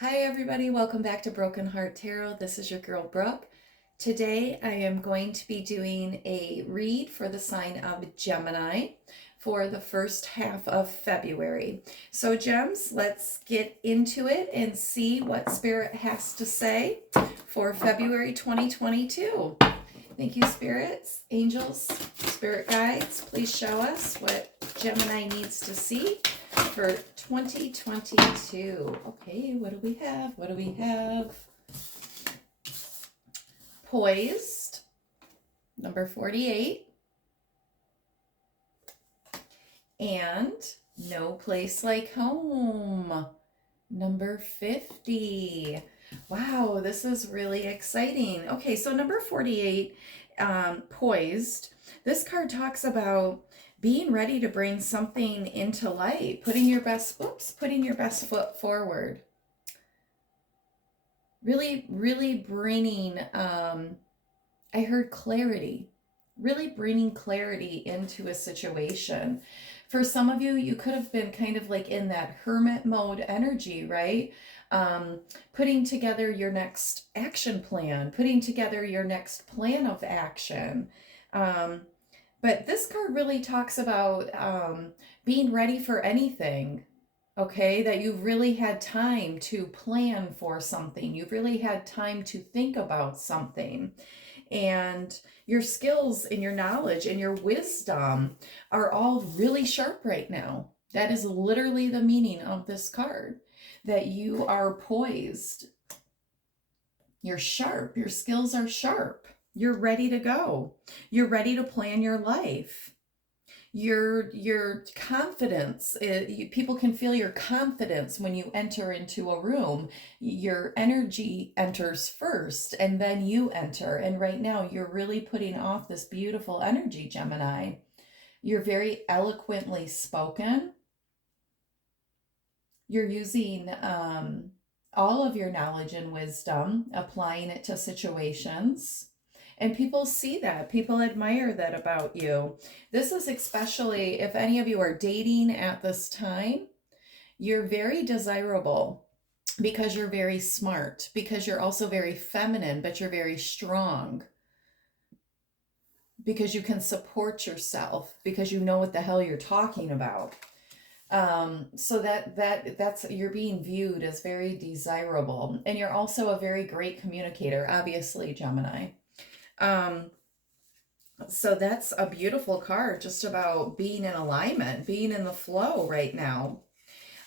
Hi everybody, welcome back to Broken Heart Tarot. This is your girl Brooke. Today I am going to be doing a read for the sign of Gemini for the first half of February. So Gems, let's get into it and see what Spirit has to say for February 2022. Thank you, spirits, angels, spirit guides. Please show us what Gemini needs to see for 2022. Okay, what do we have? What do we have? Poised, number 48. And No Place Like Home, number 50. Wow, this is really exciting. Okay, so number 48, Poised. This card talks about being ready to bring something into light, putting your best foot forward. Really bringing, I heard clarity, really bringing clarity into a situation. For some of you, you could have been kind of like in that hermit mode energy, right? Putting together your next action plan, putting together your next plan of action. But this card really talks about being ready for anything, okay? That you've really had time to plan for something. You've really had time to think about something. And your skills and your knowledge and your wisdom are all really sharp right now. That is literally the meaning of this card, that you are poised. You're sharp. Your skills are sharp. You're ready to go. You're ready to plan your life. Your confidence, people can feel your confidence when you enter into a room. Your energy enters first and then you enter. And right now you're really putting off this beautiful energy, Gemini. You're very eloquently spoken. You're using all of your knowledge and wisdom, applying it to situations. And people see that. People admire that about you. This is especially if any of you are dating at this time, you're very desirable because you're very smart, because you're also very feminine, but you're very strong, because you can support yourself, because you know what the hell you're talking about. So that's you're being viewed as very desirable, and you're also a very great communicator, obviously, Gemini. So that's a beautiful card, just about being in alignment, being in the flow right now.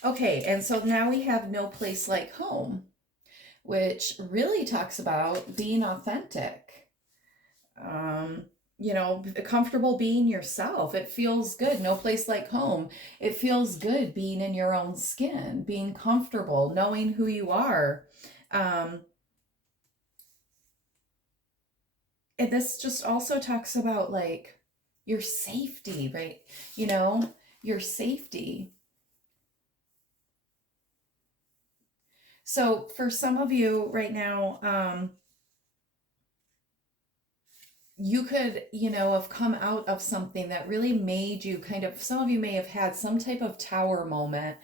Okay, and so now we have No Place Like Home, which really talks about being authentic. Comfortable being yourself. It feels good. No place like home. It feels good being in your own skin, being comfortable, knowing who you are. Um, and this just also talks about like your safety, right? Your safety. So for some of you right now, you could, have come out of something that really made you some of you may have had some type of tower moment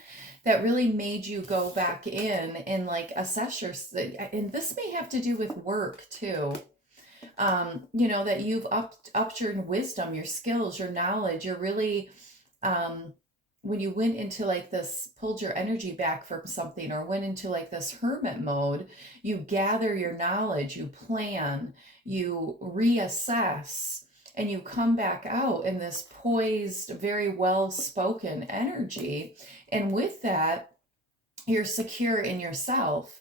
that really made you go back in and like assess your, and this may have to do with work too. That you've upped your wisdom, your skills, your knowledge. You're really, when you went into like this, pulled your energy back from something, or went into like this hermit mode, you gather your knowledge, you plan, you reassess, and you come back out in this poised, very well spoken energy. And with that, you're secure in yourself,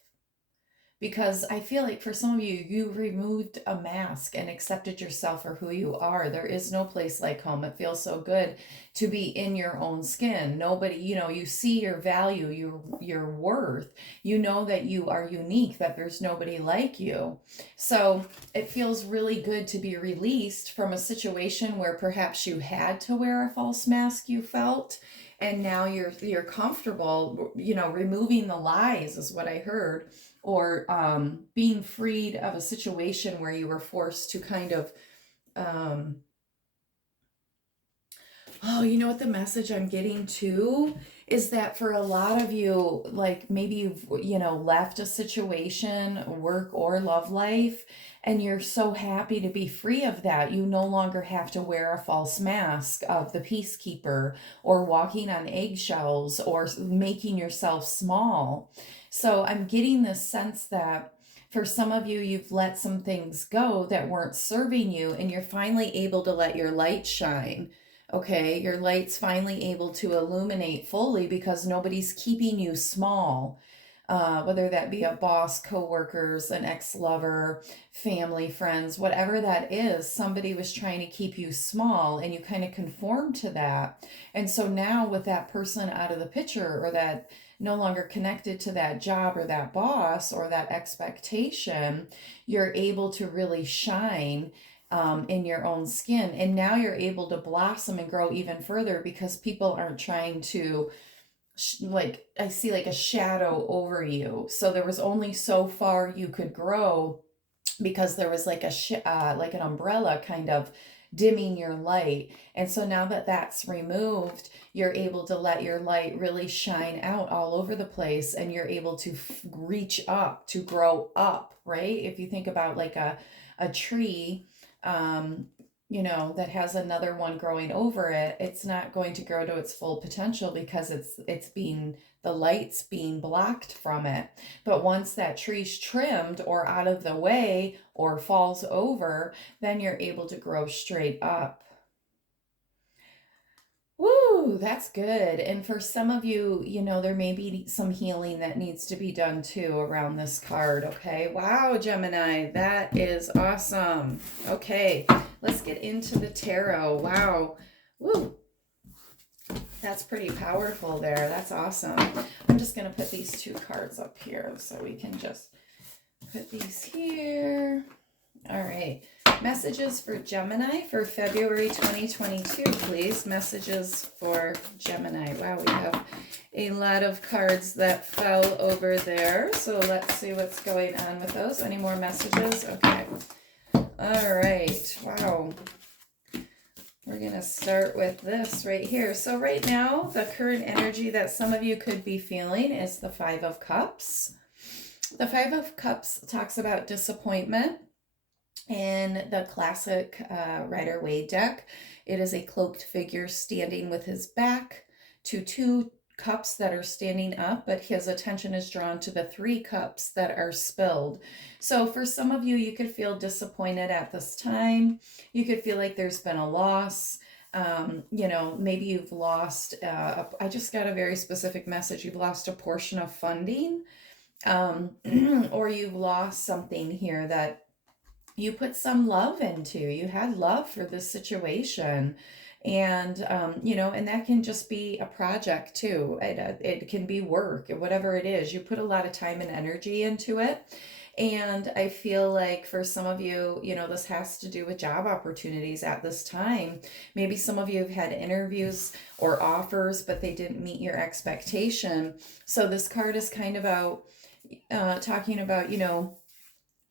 because I feel like for some of you, you removed a mask and accepted yourself for who you are. There is no place like home. It feels so good to be in your own skin. Nobody, you see your value, your worth. You know that you are unique, that there's nobody like you. So it feels really good to be released from a situation where perhaps you had to wear a false mask, you felt, and now you're comfortable, removing the lies is what I heard, or being freed of a situation where you were forced to kind of, oh, you know what the message I'm getting too is that for a lot of you, like maybe you've, left a situation, work or love life, and you're so happy to be free of that. You no longer have to wear a false mask of the peacekeeper or walking on eggshells or making yourself small. So I'm getting this sense that for some of you, you've let some things go that weren't serving you, and you're finally able to let your light shine. Okay, your light's finally able to illuminate fully because nobody's keeping you small. Whether that be a boss, coworkers, an ex-lover, family, friends, whatever that is, somebody was trying to keep you small and you kind of conform to that. And so now with that person out of the picture, or that no longer connected to that job or that boss or that expectation, you're able to really shine in your own skin. And now you're able to blossom and grow even further because people aren't trying to, like, I see like a shadow over you. So there was only so far you could grow because there was like like an umbrella kind of dimming your light. And so now that that's removed, you're able to let your light really shine out all over the place, and you're able to reach up, to grow up, right? If you think about like a tree, um that has another one growing over it, it's not going to grow to its full potential because it's being, the light's being blocked from it. But once that tree's trimmed or out of the way or falls over, then you're able to grow straight up. Woo, that's good. And for some of you, there may be some healing that needs to be done too around this card, okay? Wow, Gemini, that is awesome. Okay, let's get into the tarot. Wow. Woo. That's pretty powerful there. That's awesome. I'm just going to put these two cards up here so we can just put these here. All right. Messages for Gemini for February 2022, please. Messages for Gemini. Wow, we have a lot of cards that fell over there. So let's see what's going on with those. Any more messages? Okay. All right. Wow. We're going to start with this right here. So right now, the current energy that some of you could be feeling is the Five of Cups. The Five of Cups talks about disappointment. In the classic Rider-Waite deck, it is a cloaked figure standing with his back to two cups that are standing up, but his attention is drawn to the three cups that are spilled. So for some of you, you could feel disappointed at this time. You could feel like there's been a loss. Maybe you've lost, I just got a very specific message. You've lost a portion of funding, or you've lost something here that you put some love into. You had love for this situation. And, and that can just be a project too. It can be work, whatever it is. You put a lot of time and energy into it. And I feel like for some of you, this has to do with job opportunities at this time. Maybe some of you have had interviews or offers, but they didn't meet your expectation. So this card is kind of about talking about,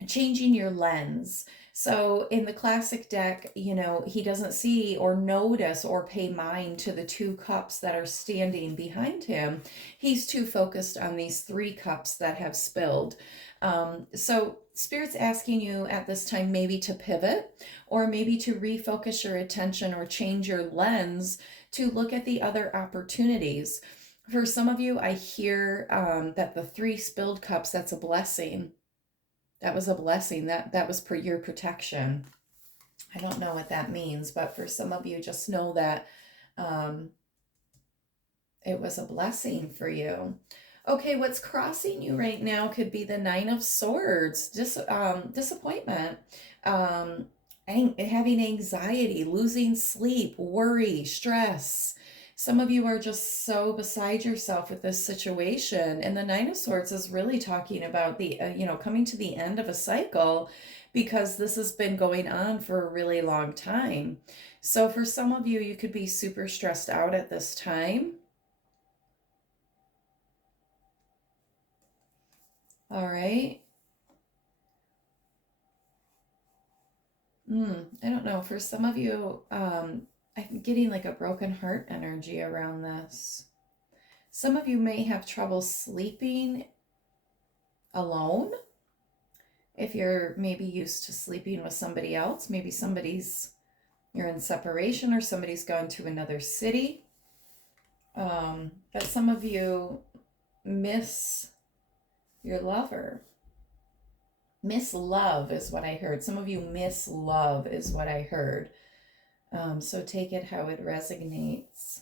changing your lens. So in the classic deck, he doesn't see or notice or pay mind to the two cups that are standing behind him. He's too focused on these three cups that have spilled. So Spirit's asking you at this time maybe to pivot, or maybe to refocus your attention or change your lens to look at the other opportunities. For some of you, I hear that the three spilled cups, that's a blessing. That was a blessing. That was for your protection. I don't know what that means, but for some of you, just know that it was a blessing for you. Okay, what's crossing you right now could be the Nine of Swords, disappointment, having anxiety, losing sleep, worry, stress. Some of you are just so beside yourself with this situation. And the Nine of Swords is really talking about the, coming to the end of a cycle, because this has been going on for a really long time. So for some of you, you could be super stressed out at this time. All right. I don't know. For some of you, I'm getting like a broken heart energy around this. Some of you may have trouble sleeping alone. If you're maybe used to sleeping with somebody else, maybe you're in separation or somebody's gone to another city. But some of you miss your lover. Miss love is what I heard. Some of you miss love is what I heard. So take it how it resonates.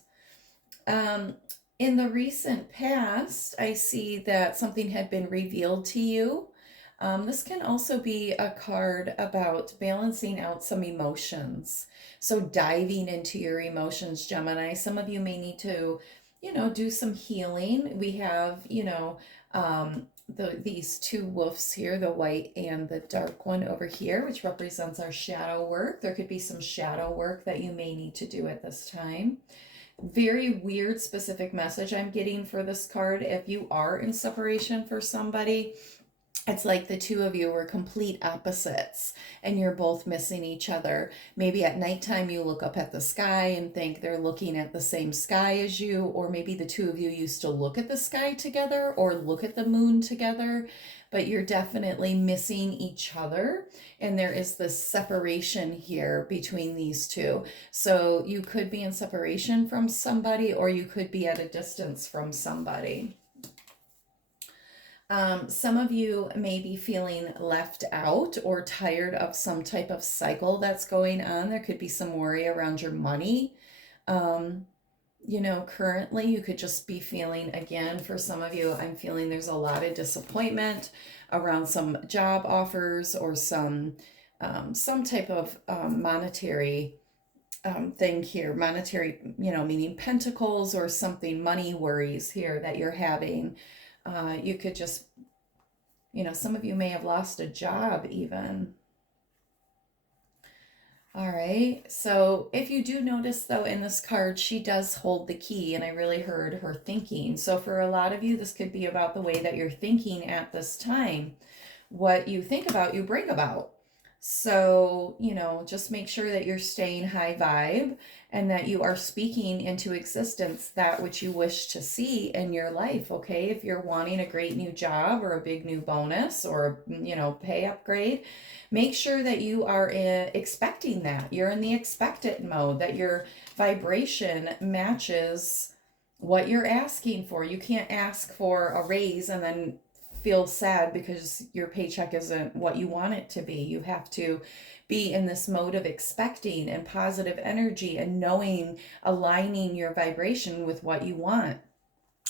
In the recent past, I see that something had been revealed to you. This can also be a card about balancing out some emotions. So diving into your emotions, Gemini. Some of you may need to, do some healing. We have, these two wolves here, the white and the dark one over here, which represents our shadow work. There could be some shadow work that you may need to do at this time. Very weird specific message I'm getting for this card. If you are in separation for somebody, it's like the two of you were complete opposites and you're both missing each other. Maybe at nighttime you look up at the sky and think they're looking at the same sky as you, or maybe the two of you used to look at the sky together or look at the moon together, but you're definitely missing each other. And there is this separation here between these two. So you could be in separation from somebody, or you could be at a distance from somebody. Some of you may be feeling left out or tired of some type of cycle that's going on. There could be some worry around your money. Currently you could just be feeling, again, for some of you, I'm feeling there's a lot of disappointment around some job offers or some type of monetary thing here. Monetary, meaning Pentacles or something, money worries here that you're having. You could just, some of you may have lost a job even. All right. So if you do notice, though, in this card, she does hold the key, and I really heard her thinking. So for a lot of you, this could be about the way that you're thinking at this time. What you think about, you bring about. So, just make sure that you're staying high vibe and that you are speaking into existence that which you wish to see in your life, okay? If you're wanting a great new job or a big new bonus or, pay upgrade, make sure that you are expecting that. You're in the expectant mode, that your vibration matches what you're asking for. You can't ask for a raise and then feel sad because your paycheck isn't what you want it to be. You have to be in this mode of expecting and positive energy and knowing, aligning your vibration with what you want.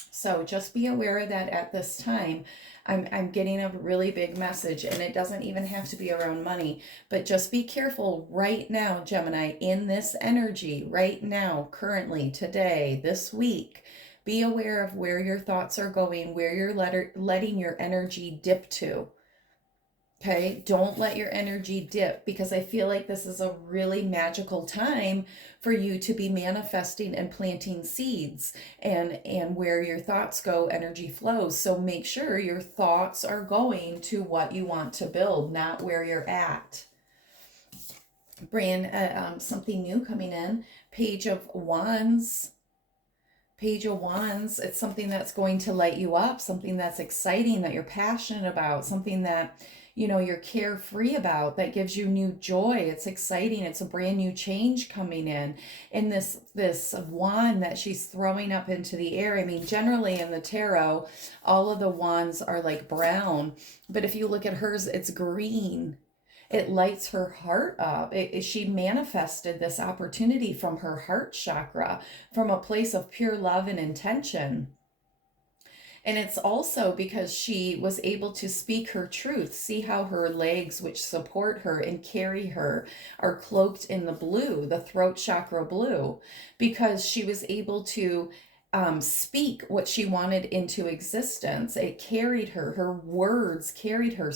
So just be aware of that at this time. I'm getting a really big message, and it doesn't even have to be around money, but just be careful right now, Gemini, in this energy right now, currently, today, this week. Be aware of where your thoughts are going, where you're letting your energy dip to. Okay, don't let your energy dip, because I feel like this is a really magical time for you to be manifesting and planting seeds, and where your thoughts go, energy flows. So make sure your thoughts are going to what you want to build, not where you're at. Brand, something new coming in. Page of Wands. Page of Wands, it's something that's going to light you up, something that's exciting, that you're passionate about, something that, you're carefree about, that gives you new joy. It's exciting. It's a brand new change coming in. And this wand that she's throwing up into the air, I mean, generally in the tarot, all of the wands are like brown, but if you look at hers, it's green. It lights her heart up. She manifested this opportunity from her heart chakra, from a place of pure love and intention. And it's also because she was able to speak her truth. See how her legs, which support her and carry her, are cloaked in the blue, the throat chakra blue, because she was able to speak what she wanted into existence. It carried her. Her words carried her,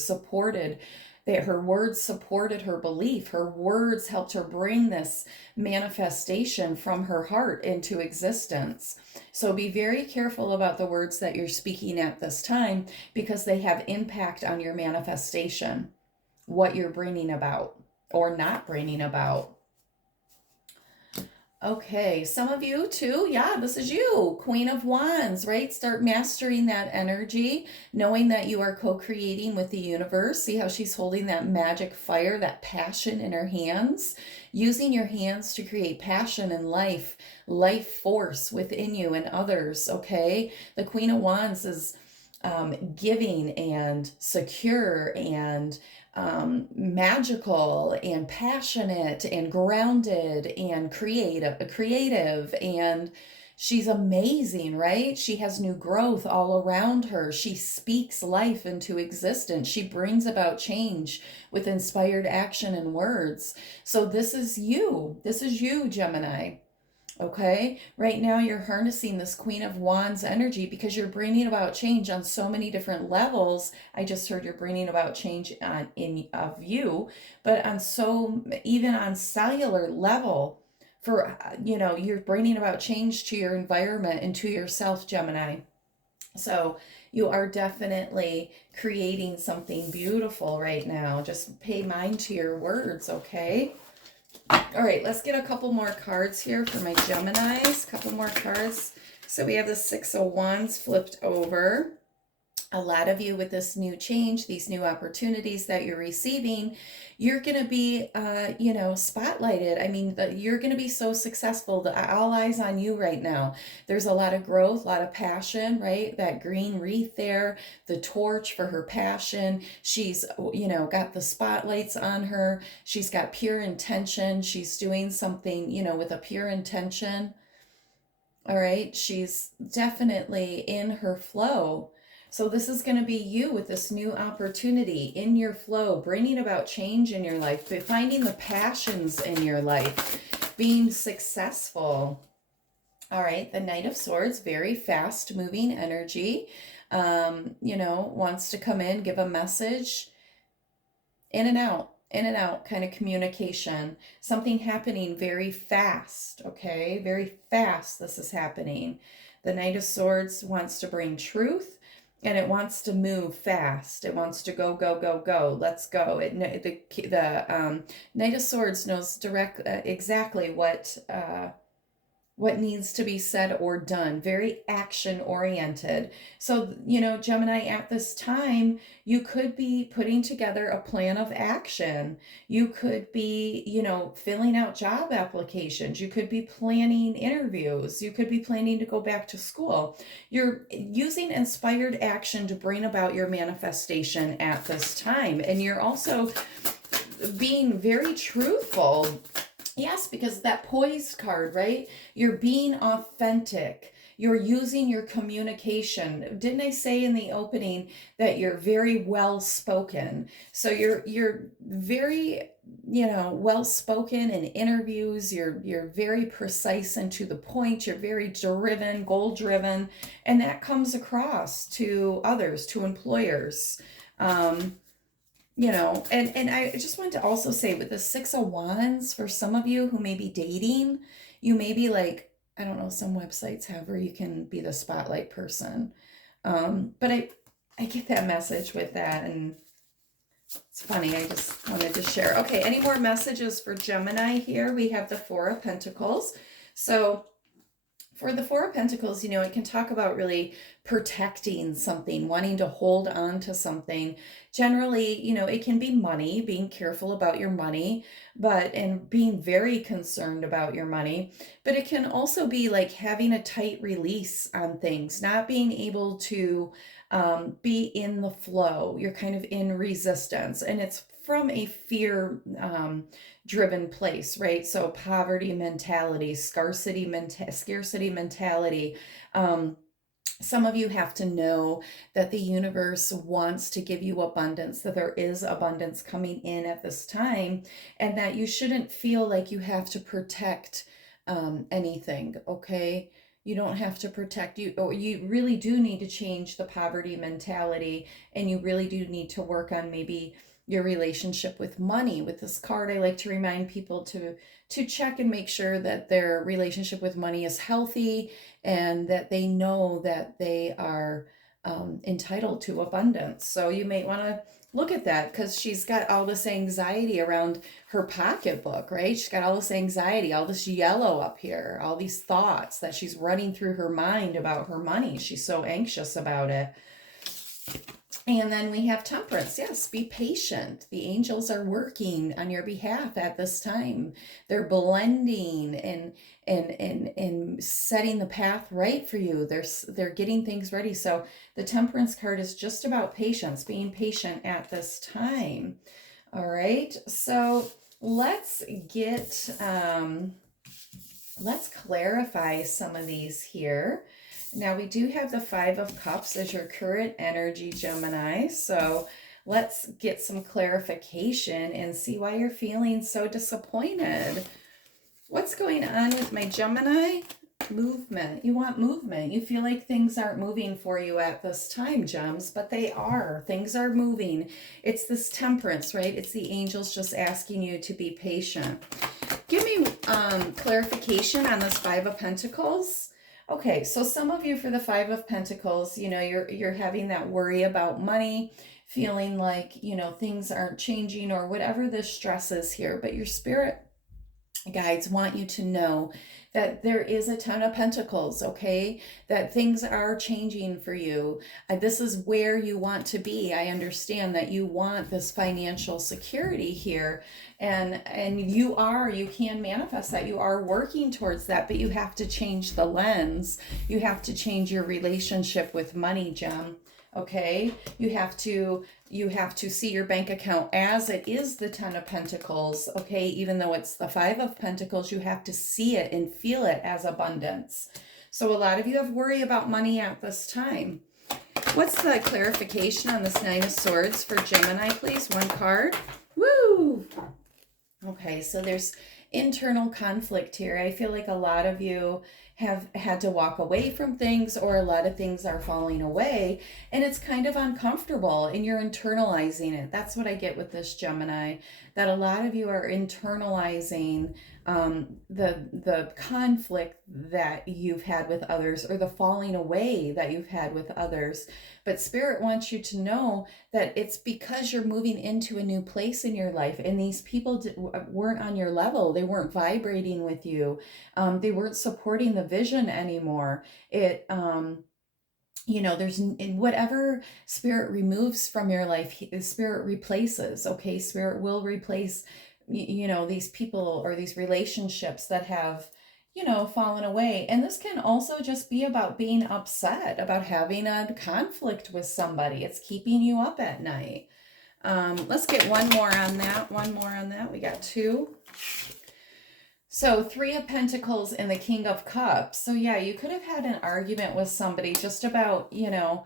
her words supported her belief. Her words helped her bring this manifestation from her heart into existence. So be very careful about the words that you're speaking at this time, because they have impact on your manifestation, what you're bringing about or not bringing about. Okay, some of you too. Yeah, this is you, Queen of Wands, right? Start mastering that energy, knowing that you are co-creating with the universe. See how she's holding that magic fire, that passion in her hands, using your hands to create passion and life force within you and others, okay? The Queen of Wands is giving and secure and magical and passionate and grounded and creative, and she's amazing, right? She has new growth all around her. She speaks life into existence. She brings about change with inspired action and words. So this is you. This is you, Gemini. Okay, right now you're harnessing this Queen of Wands energy because you're bringing about change on so many different levels. I just heard you're bringing about change on in of you, but on so even on cellular level, for you're bringing about change to your environment and to yourself, Gemini. So you are definitely creating something beautiful right now. Just pay mind to your words, okay? All right, let's get a couple more cards here for my Geminis. A couple more cards. So we have the Six of Wands flipped over. A lot of you with this new change, these new opportunities that you're receiving, you're going to be, spotlighted. I mean, you're going to be so successful. All eyes on you right now. There's a lot of growth, a lot of passion, right? That green wreath there, the torch for her passion. She's, got the spotlights on her. She's got pure intention. She's doing something, with a pure intention. All right. She's definitely in her flow. So this is going to be you with this new opportunity in your flow, bringing about change in your life, finding the passions in your life, being successful. All right, the Knight of Swords, very fast moving energy, wants to come in, give a message, in and out kind of communication, something happening very fast, okay? Very fast this is happening. The Knight of Swords wants to bring truth, and it wants to move fast. It wants to go, go, go, go. Let's go. The Knight of Swords knows exactly what needs to be said or done. Very action oriented. So, Gemini, at this time, you could be putting together a plan of action. You could be, filling out job applications. You could be planning interviews. You could be planning to go back to school. You're using inspired action to bring about your manifestation at this time. And you're also being very truthful. Yes, because that poised card, right? You're being authentic. You're using your communication. Didn't I say in the opening that you're very well spoken? So you're very, well spoken in interviews. You're very precise and to the point. You're very driven, goal driven, and that comes across to others, to employers. And I just wanted to also say with the Six of Wands, for some of you who may be dating, you may be like, I don't know, some websites have where you can be the spotlight person. But I get that message with that, and it's funny. I just wanted to share. Okay, any more messages for Gemini here? We have the Four of Pentacles. So for the Four of Pentacles, it can talk about really protecting something, wanting to hold on to something. Generally, it can be money, being careful about your money, and being very concerned about your money. But it can also be like having a tight release on things, not being able to be in the flow. You're kind of in resistance, and it's from a fear driven place, right? So poverty mentality, scarcity mentality. Some of you have to know that the universe wants to give you abundance, that there is abundance coming in at this time, and that you shouldn't feel like you have to protect anything, okay? You don't have to protect you, or you really do need to change the poverty mentality, and you really do need to work on maybe your relationship with money. With this card, I like to remind people to check and make sure that their relationship with money is healthy, and that they know that they are entitled to abundance. So you may want to look at that, because she's got all this anxiety around her pocketbook, right? She's got all this anxiety, all this yellow up here, all these thoughts that she's running through her mind about her money. She's so anxious about it. And then we have Temperance. Yes, be patient. The angels are working on your behalf at this time. They're blending and setting the path right for you. They're getting things ready. So the Temperance card is just about patience, being patient at this time. All right. So let's clarify some of these here. Now we do have the Five of Cups as your current energy, Gemini. So let's get some clarification and see why you're feeling so disappointed. What's going on with my Gemini? Movement. You want movement. You feel like things aren't moving for you at this time, Gems, but they are. Things are moving. It's this Temperance, right? It's the angels just asking you to be patient. Give me clarification on this Five of Pentacles. Okay, so some of you, for the Five of Pentacles, you know, you're having that worry about money, feeling like, you know, things aren't changing or whatever the stress is here. But your spirit guides want you to know that there is a Ten of Pentacles, okay? That things are changing for you. This is where you want to be. I understand that you want this financial security here, and you can manifest that. You are working towards that, but you have to change the lens. You have to change your relationship with money, Gem. Okay, you have to see your bank account as it is the Ten of Pentacles. Okay, even though it's the Five of Pentacles, you have to see it and feel it as abundance. So a lot of you have worry about money at this time. What's the clarification on this Nine of Swords for Gemini, please? One card. Woo! Okay, so there's internal conflict here. I feel like a lot of you have had to walk away from things, or a lot of things are falling away, and it's kind of uncomfortable and you're internalizing it. That's what I get with this, Gemini, that a lot of you are internalizing the conflict that you've had with others, or the falling away that you've had with others. But Spirit wants you to know that it's because you're moving into a new place in your life, and these people weren't on your level. They weren't vibrating with you. They weren't supporting the vision anymore. You know, there's in whatever Spirit removes from your life, Spirit replaces. Okay, Spirit will replace, you know, these people or these relationships that have, you know, fallen away. And this can also just be about being upset, about having a conflict with somebody. It's keeping you up at night. Let's get one more on that. One more on that. We got two. So Three of Pentacles and the King of Cups. So yeah, you could have had an argument with somebody just about, you know,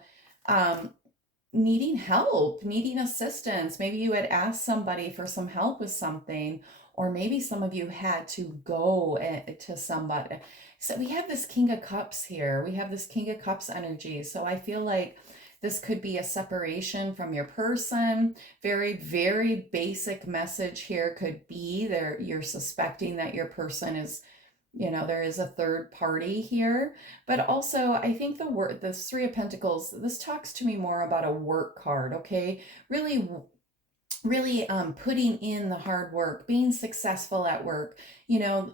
needing help, needing assistance. Maybe you had asked somebody for some help with something, or maybe some of you had to go to somebody. So we have this King of Cups here. We have this King of Cups energy. So I feel like this could be a separation from your person. Very, very basic message here could be there. You're suspecting that your person is, you know, there is a third party here. But also, I think the Three of Pentacles, this talks to me more about a work card, okay? Really putting in the hard work, being successful at work. You know,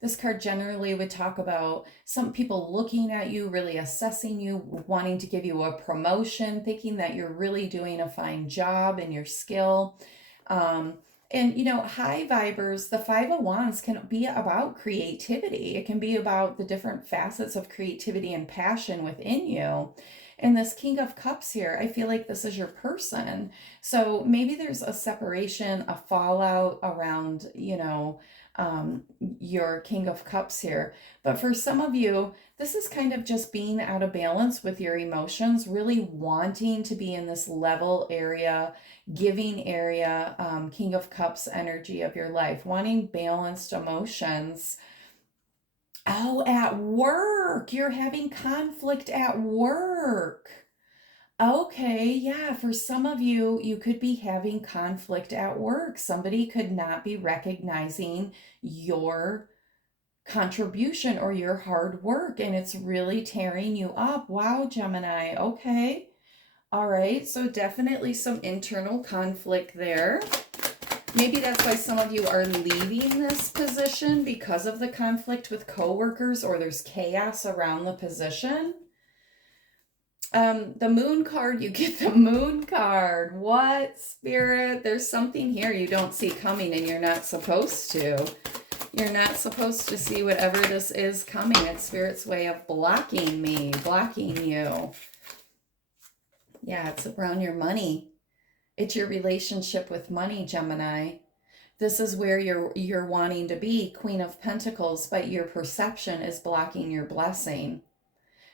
this card generally would talk about some people looking at you, really assessing you, wanting to give you a promotion, thinking that you're really doing a fine job in your skill. And, you know, high vibers, the Five of Wands can be about creativity. It can be about the different facets of creativity and passion within you. And this King of Cups here, I feel like this is your person. So maybe there's a separation, a fallout around, you know, your King of Cups here. But for some of you, this is kind of just being out of balance with your emotions, really wanting to be in this level area, giving area, King of Cups energy of your life, wanting balanced emotions. Oh, at work. You're having conflict at work. Okay, yeah, for some of you, you could be having conflict at work. Somebody could not be recognizing your contribution or your hard work, and it's really tearing you up. Wow, Gemini. Okay. All right. So definitely some internal conflict there. Maybe that's why some of you are leaving this position, because of the conflict with coworkers, or there's chaos around the position. The moon card, you get the moon card. What, Spirit? There's something here you don't see coming, and you're not supposed to. You're not supposed to see whatever this is coming. It's Spirit's way of blocking me, blocking you. Yeah, it's around your money. It's your relationship with money, Gemini. This is where you're wanting to be, Queen of Pentacles, but your perception is blocking your blessing.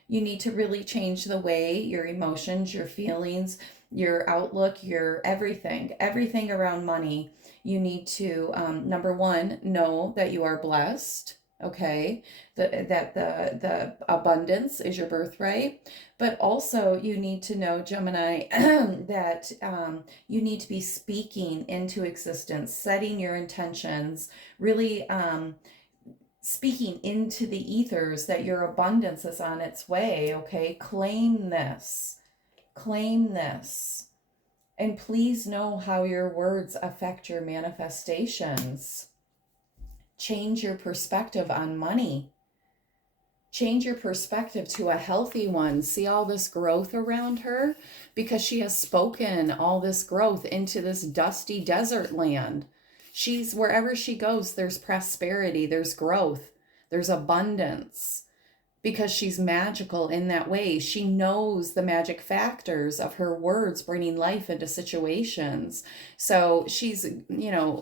You need to really change the way your emotions, your feelings, your outlook, your everything around money. You need to, number one, know that you are blessed. Okay, that the abundance is your birthright, but also you need to know, Gemini, that you need to be speaking into existence, setting your intentions, really speaking into the ethers that your abundance is on its way. Okay, claim this, and please know how your words affect your manifestations. Change your perspective on money. Change your perspective to a healthy one. See all this growth around her? Because she has spoken all this growth into this dusty desert land. Wherever she goes, there's prosperity, there's growth, there's abundance. Because she's magical in that way. She knows the magic factors of her words bringing life into situations. So she's,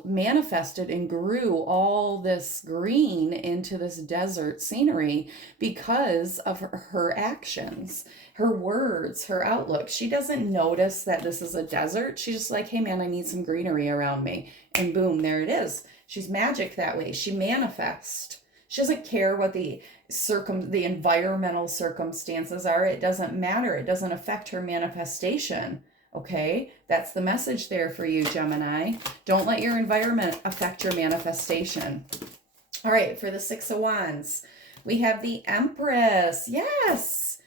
manifested and grew all this green into this desert scenery because of her actions, her words, her outlook. She doesn't notice that this is a desert. She's just like, hey man, I need some greenery around me. And boom, there it is. She's magic that way. She manifests. She doesn't care what the environmental circumstances are. It doesn't matter. It doesn't affect her manifestation. Okay, that's the message there for you, Gemini. Don't let your environment affect your manifestation. All right, for the Six of Wands, we have the Empress. Yes,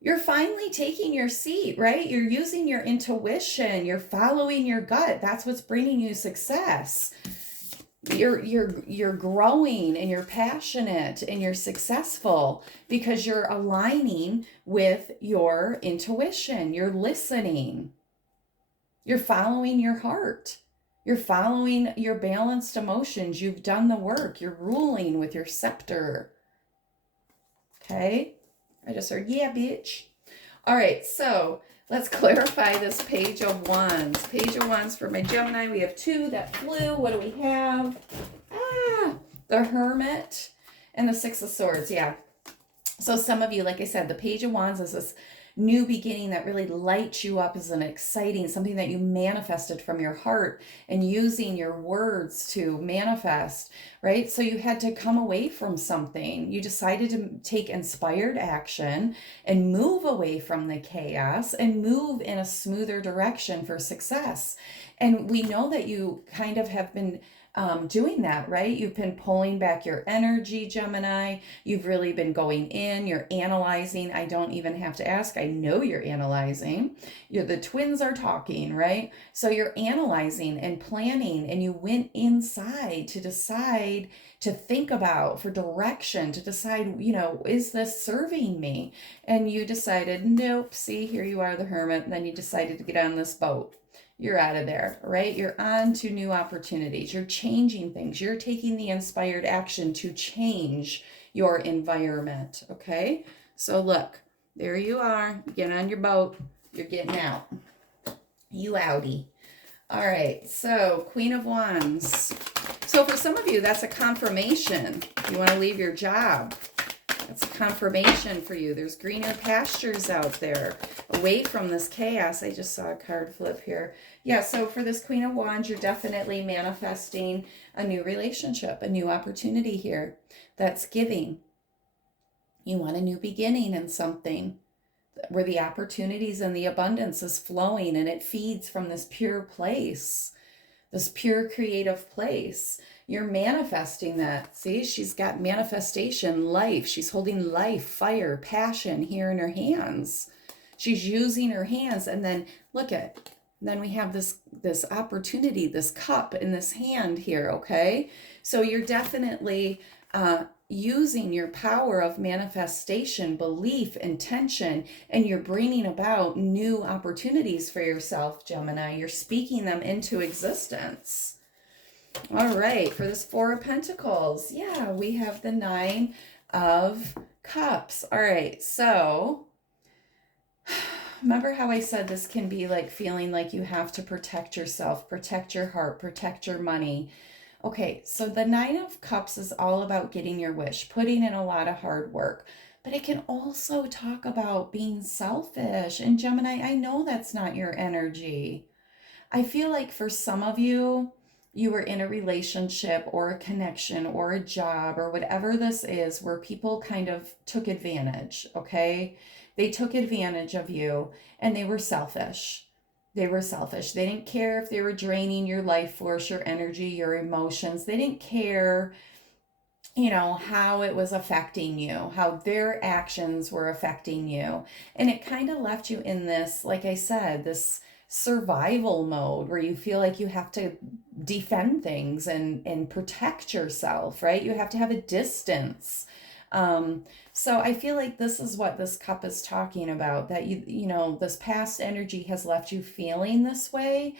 you're finally taking your seat, right? You're using your intuition. You're following your gut. That's what's bringing you success. You're growing, and you're passionate, and you're successful because you're aligning with your intuition. You're listening. You're following your heart. You're following your balanced emotions. You've done the work. You're ruling with your scepter. Okay? I just heard, yeah, bitch. All right, so let's clarify this Page of Wands. Page of Wands for my Gemini. We have two that flew. What do we have? The Hermit and the Six of Swords. Yeah. So some of you, like I said, the Page of Wands is this new beginning that really lights you up as an exciting, something that you manifested from your heart and using your words to manifest, right? So you had to come away from something. You decided to take inspired action and move away from the chaos and move in a smoother direction for success. And we know that you kind of have been doing that, right? You've been pulling back your energy, Gemini. You've really been going in. You're analyzing. I don't even have to ask. I know you're analyzing. The twins are talking, right? So you're analyzing and planning, and you went inside to decide, to think about, for direction, to decide, is this serving me? And you decided, nope. See, here you are, the Hermit. And then you decided to get on this boat. You're out of there, right? You're on to new opportunities. You're changing things. You're taking the inspired action to change your environment, okay? So look, there you are. You get on your boat. You're getting out. You outie. All right, so Queen of Wands. So for some of you, that's a confirmation. You want to leave your job. That's a confirmation for you. There's greener pastures out there, away from this chaos. I just saw a card flip here. Yeah, so for this Queen of Wands, you're definitely manifesting a new relationship, a new opportunity here. That's giving. You want a new beginning in something where the opportunities and the abundance is flowing, and it feeds from this pure place, this pure creative place. You're manifesting that. See, she's got manifestation, life. She's holding life, fire, passion here in her hands. She's using her hands. And then look at, then we have this opportunity, this cup in this hand here, okay? So you're definitely using your power of manifestation, belief, intention, and you're bringing about new opportunities for yourself, Gemini. You're speaking them into existence. All right, for this Four of Pentacles, yeah, we have the Nine of Cups. All right, so remember how I said this can be like feeling like you have to protect yourself, protect your heart, protect your money. Okay, so the Nine of Cups is all about getting your wish, putting in a lot of hard work, but it can also talk about being selfish. And Gemini, I know that's not your energy. I feel like for some of you, you were in a relationship or a connection or a job or whatever this is where people kind of took advantage, okay? They took advantage of you and they were selfish. They were selfish. They didn't care if they were draining your life force, your energy, your emotions. They didn't care, you know, how it was affecting you, how their actions were affecting you. And it kind of left you in this, like I said, this survival mode where you feel like you have to defend things and protect yourself, right? You have to have a distance. So I feel like this is what this cup is talking about, that you know, this past energy has left you feeling this way.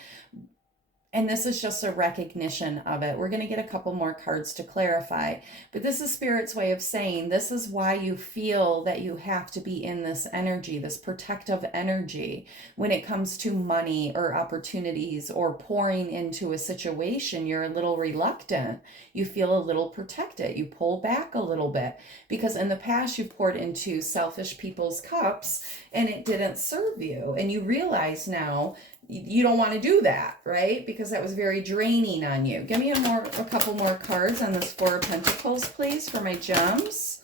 And this is just a recognition of it. We're going to get a couple more cards to clarify. But this is Spirit's way of saying this is why you feel that you have to be in this energy, this protective energy, when it comes to money or opportunities or pouring into a situation. You're a little reluctant. You feel a little protected. You pull back a little bit because in the past you poured into selfish people's cups and it didn't serve you. And you realize now you don't want to do that, right? Because that was very draining on you. Give me a couple more cards on this Four of Pentacles, please, for my gems.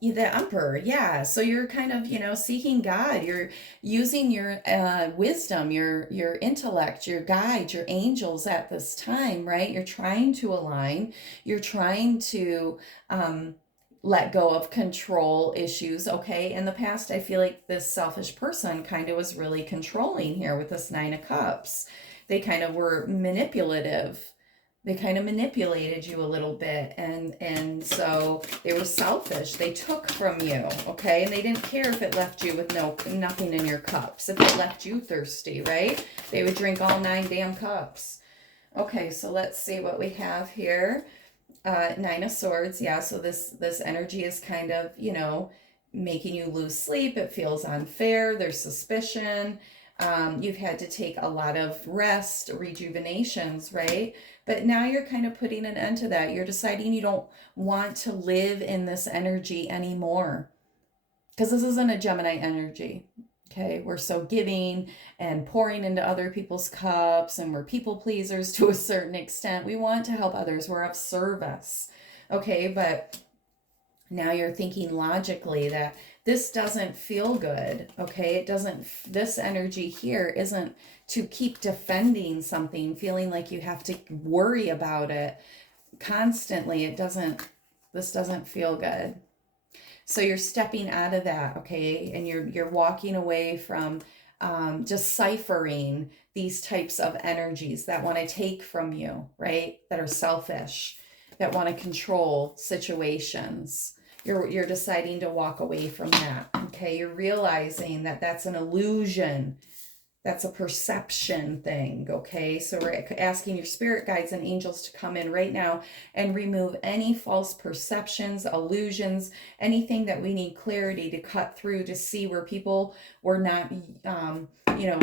The Emperor, yeah. So you're kind of, you know, seeking God. You're using your wisdom, your intellect, your guide, your angels at this time, right? You're trying to align. You're trying to let go of control issues, okay? In the past, I feel like this selfish person kind of was really controlling here with this Nine of Cups. They kind of were manipulative. They kind of manipulated you a little bit, and so they were selfish. They took from you, okay? And they didn't care if it left you with nothing in your cups. If it left you thirsty, right? They would drink all 9 damn cups. Okay, so let's see what we have here. Nine of Swords, yeah, so this energy is kind of, you know, making you lose sleep. It feels unfair. There's suspicion. You've had to take a lot of rest, rejuvenations, right? But now you're kind of putting an end to that. You're deciding you don't want to live in this energy anymore. Because this isn't a Gemini energy. Okay, we're so giving and pouring into other people's cups, and we're people pleasers to a certain extent. We want to help others. We're of service. Okay, but now you're thinking logically that this doesn't feel good. Okay, it doesn't, this energy here isn't to keep defending something, feeling like you have to worry about it constantly. This doesn't feel good. So you're stepping out of that, okay? And you're walking away from deciphering these types of energies that want to take from you, right? That are selfish, that want to control situations. You're deciding to walk away from that, okay? You're realizing that that's an illusion. That's a perception thing, okay? So we're asking your spirit guides and angels to come in right now and remove any false perceptions, illusions, anything that we need clarity to cut through to see where people were not, you know,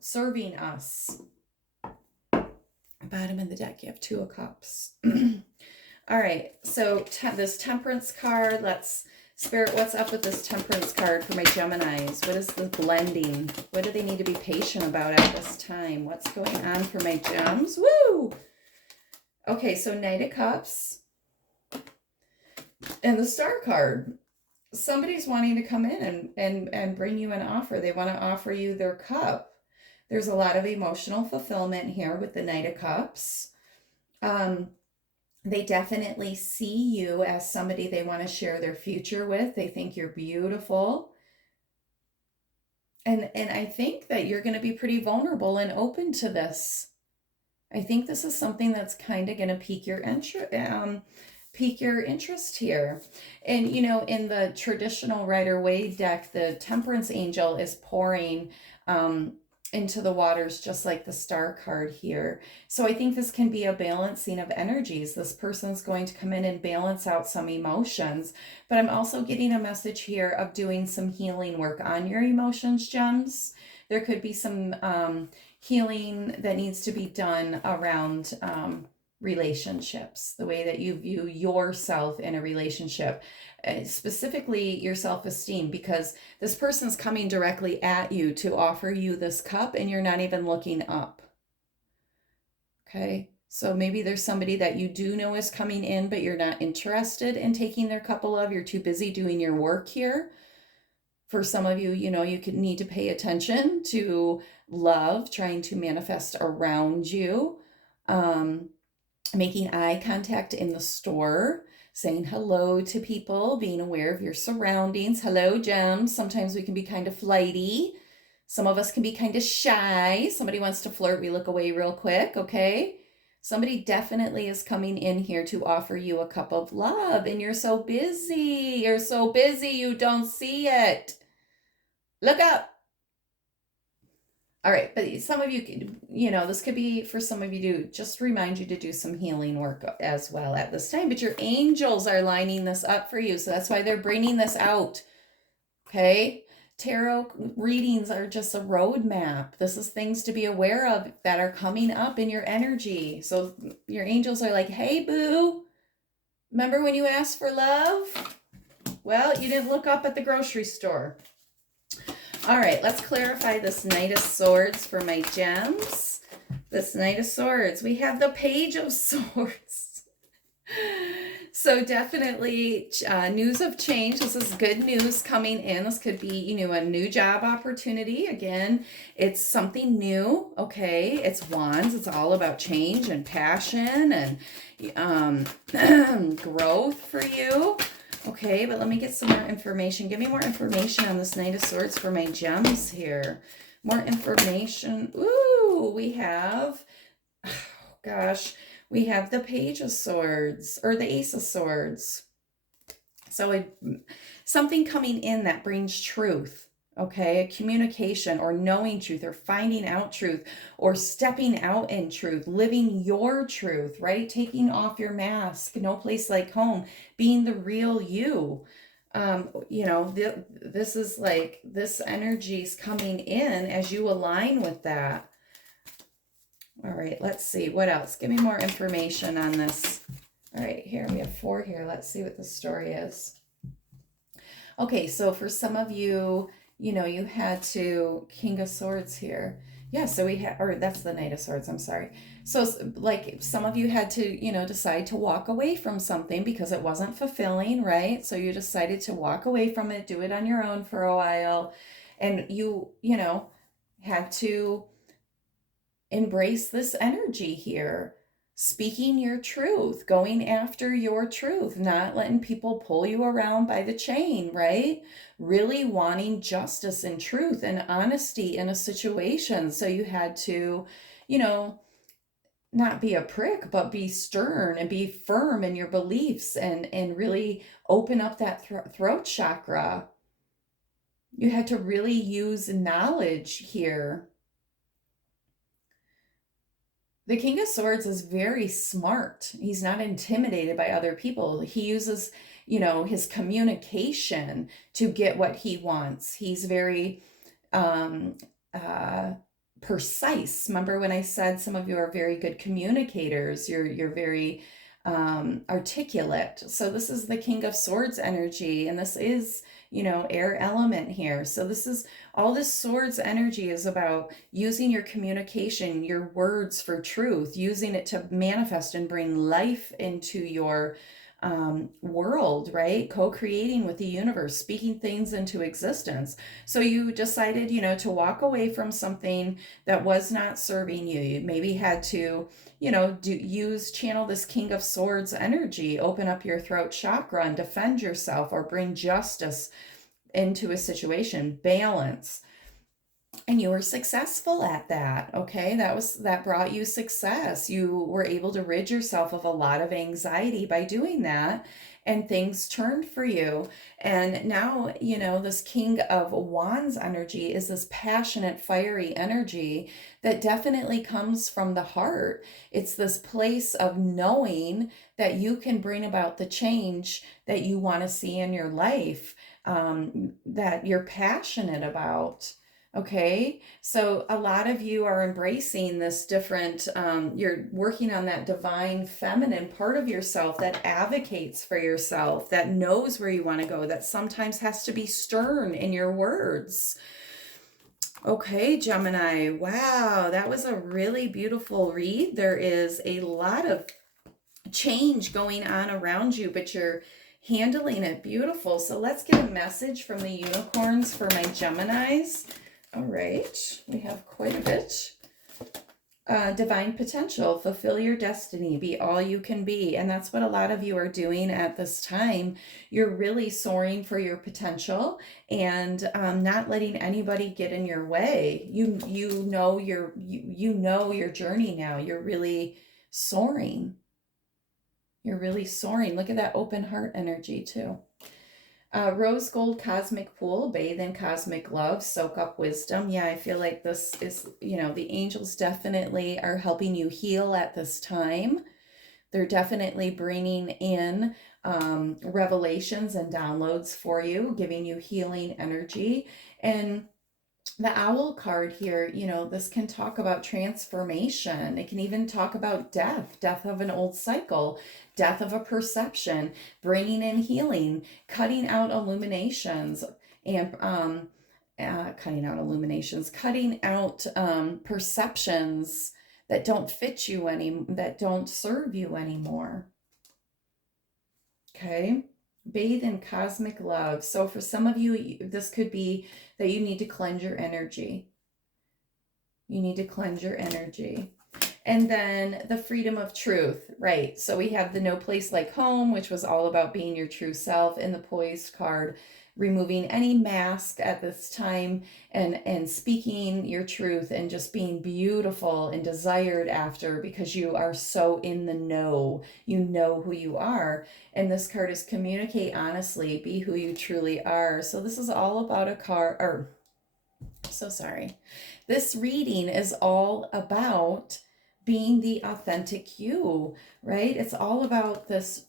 serving us. Bottom of the deck, you have Two of Cups. All right, so this Temperance card, Spirit, what's up with this Temperance card for my Geminis? What is the blending? What do they need to be patient about at this time? What's going on for my gems? Woo! Okay, so Knight of Cups. And the Star card. Somebody's wanting to come in and bring you an offer. They want to offer you their cup. There's a lot of emotional fulfillment here with the Knight of Cups. They definitely see you as somebody they want to share their future with. They think you're beautiful. And I think that you're going to be pretty vulnerable and open to this. I think this is something that's kind of going to pique your interest here. And you know, in the traditional Rider-Waite deck, the Temperance angel is pouring into the waters, just like the Star card here. So I think this can be a balancing of energies. This person's going to come in and balance out some emotions, but I'm also getting a message here of doing some healing work on your emotions, gems. There could be some healing that needs to be done around relationships, the way that you view yourself in a relationship, specifically your self-esteem, because this person's coming directly at you to offer you this cup and you're not even looking up. Okay, so maybe there's somebody that you do know is coming in, but you're not interested in taking their cup of love. You're too busy doing your work here. For some of you, you know, you could need to pay attention to love trying to manifest around you. Making eye contact in the store, saying hello to people, being aware of your surroundings. Hello, gems. Sometimes we can be kind of flighty. Some of us can be kind of shy. Somebody wants to flirt, we look away real quick, okay? Somebody definitely is coming in here to offer you a cup of love, and you're so busy. You're so busy, you don't see it. Look up. All right, but some of you, you know, this could be for some of you to just remind you to do some healing work as well at this time. But your angels are lining this up for you, so that's why they're bringing this out. Okay, tarot readings are just a roadmap. This is things to be aware of that are coming up in your energy. So your angels are like, hey, boo, remember when you asked for love? Well, you didn't look up at the grocery store. All right, let's clarify this Knight of Swords for my gems. This Knight of Swords, we have the Page of Swords. So definitely news of change. This is good news coming in. This could be, you know, a new job opportunity. Again, it's something new, okay? It's Wands. It's all about change and passion and growth for you. Okay, but let me get some more information. Give me more information on this Knight of Swords for my gems here. More information. Ooh, we have, oh gosh, we have the Page of Swords, or the Ace of Swords. So something coming in that brings truth. Okay, a communication or knowing truth or finding out truth or stepping out in truth, living your truth, right? Taking off your mask, no place like home, being the real you. You know, this is like, this energy's coming in as you align with that. All right, let's see what else. Give me more information on this. All right, here we have 4 here. Let's see what the story is. Okay, so for some of you, you know, you had to, King of Swords here. Yeah, so we had, or that's the Knight of Swords, I'm sorry. So like some of you had to, you know, decide to walk away from something because it wasn't fulfilling, right? So you decided to walk away from it, do it on your own for a while. And you know, had to embrace this energy here. Speaking your truth, going after your truth, not letting people pull you around by the chain, right? Really wanting justice and truth and honesty in a situation. So you had to, you know, not be a prick, but be stern and be firm in your beliefs and really open up that throat chakra. You had to really use knowledge here. The King of Swords is very smart. He's not intimidated by other people. He uses, you know, his communication to get what he wants. He's very precise. Remember when I said some of you are very good communicators? You're very articulate. So this is the King of Swords energy, and this is, you know, air element here. So this is, all this Swords energy is about using your communication, your words for truth, using it to manifest and bring life into your world, right? Co-creating with the universe, speaking things into existence. So you decided, to walk away from something that was not serving you. You maybe had to, channel this King of Swords energy, open up your throat chakra and defend yourself, or bring justice into a situation, balance. And you were successful at that. Okay, that brought you success. You were able to rid yourself of a lot of anxiety by doing that, and things turned for you. And now, this King of Wands energy is this passionate, fiery energy that definitely comes from the heart. It's this place of knowing that you can bring about the change that you want to see in your life, that you're passionate about. Okay, so a lot of you are embracing this different, you're working on that divine feminine part of yourself that advocates for yourself, that knows where you want to go, that sometimes has to be stern in your words. Okay, Gemini, wow, that was a really beautiful read. There is a lot of change going on around you, but you're handling it beautiful. So let's get a message from the unicorns for my Geminis. All right, we have quite a bit. Divine potential, fulfill your destiny, be all you can be. And that's what a lot of you are doing at this time. You're really soaring for your potential and not letting anybody get in your way. You know your journey now. You're really soaring. You're really soaring. Look at that open heart energy too. Rose gold cosmic pool, bathe in cosmic love, soak up wisdom. Yeah, I feel like this is, the angels definitely are helping you heal at this time. They're definitely bringing in revelations and downloads for you, giving you healing energy. And the owl card here, this can talk about transformation. It can even talk about death of an old cycle, death of a perception, bringing in healing, cutting out illuminations, and cutting out perceptions that don't fit you that don't serve you anymore. Okay. Bathe in cosmic love. So for some of you, this could be that you need to cleanse your energy. You need to cleanse your energy. And then the freedom of truth, right? So we have the no place like home, which was all about being your true self, and the poised card, removing any mask at this time and speaking your truth and just being beautiful and desired after, because you are so in the know. You know who you are. And this card is communicate honestly, be who you truly are. So this is all about this reading is all about being the authentic you, right? It's all about this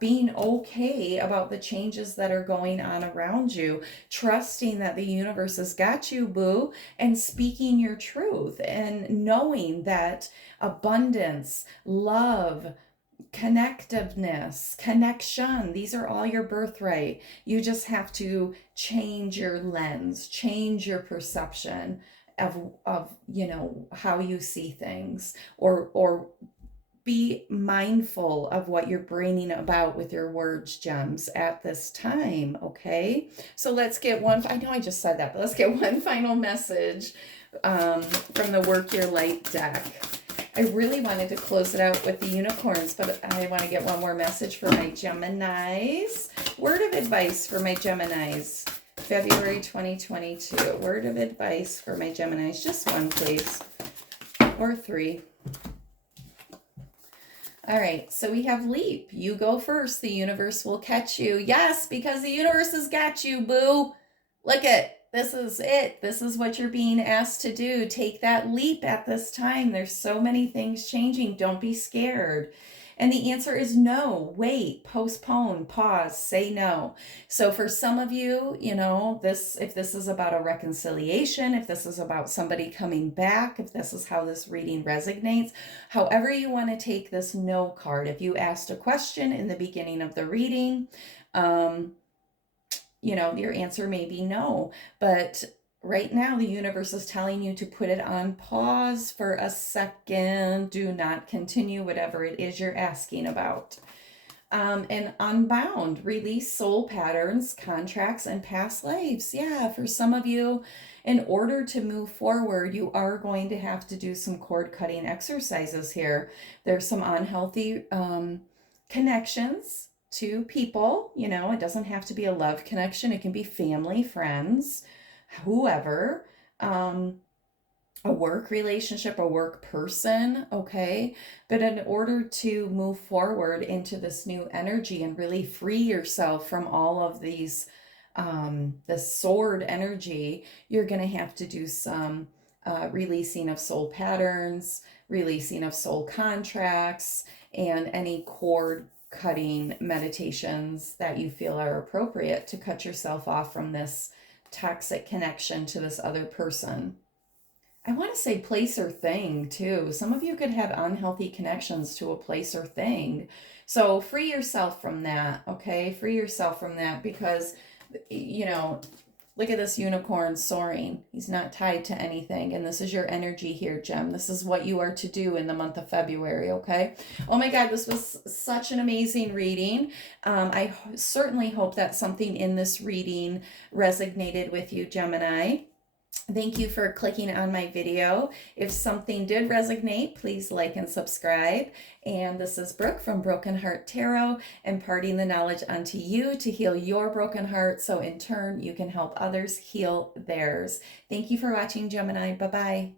being okay about the changes that are going on around you, trusting that the universe has got you, boo, and speaking your truth and knowing that abundance, love, connectiveness, connection, these are all your birthright. You just have to change your lens, change your perception of how you see things, or be mindful of what you're bringing about with your words, gems, at this time. Okay, so let's get one. I know I just said that, but let's get one final message from the Work Your Light deck. I really wanted to close it out with the unicorns, but I want to get one more message for my Geminis. Word of advice for my Geminis. February 2022. Word of advice for my Geminis. Just one, please. Or three. All right, so we have leap. You go first. The universe will catch you. Yes, because the universe has got you, boo. Look it. This is it. This is what you're being asked to do. Take that leap at this time. There's so many things changing. Don't be scared. And the answer is no. Wait, postpone, pause, say no. So for some of you, if this is about a reconciliation, if this is about somebody coming back, if this is how this reading resonates, however you want to take this no card. If you asked a question in the beginning of the reading, your answer may be no, but right now the universe is telling you to put it on pause for a second. Do not continue whatever it is you're asking about. And unbound, release soul patterns, contracts, and past lives. Yeah, for some of you, in order to move forward, you are going to have to do some cord cutting exercises here. There's some unhealthy connections to people. You know, it doesn't have to be a love connection, it can be family, friends, whoever. A work relationship, a work person, okay? But in order to move forward into this new energy and really free yourself from all of these, the sword energy, you're going to have to do some releasing of soul patterns, releasing of soul contracts, and any cord cutting meditations that you feel are appropriate to cut yourself off from this toxic connection to this other person. I want to say place or thing too. Some of you could have unhealthy connections to a place or thing. So free yourself from that, okay? Free yourself from that because, you know, look at this unicorn soaring. He's not tied to anything. And this is your energy here, Gem. This is what you are to do in the month of February, okay? Oh my God, this was such an amazing reading. I certainly hope that something in this reading resonated with you, Gemini. Thank you for clicking on my video. If something did resonate, please like and subscribe. And this is Brooke from Broken Heart Tarot, imparting the knowledge unto you to heal your broken heart, so in turn you can help others heal theirs. Thank you for watching, Gemini. Bye-bye.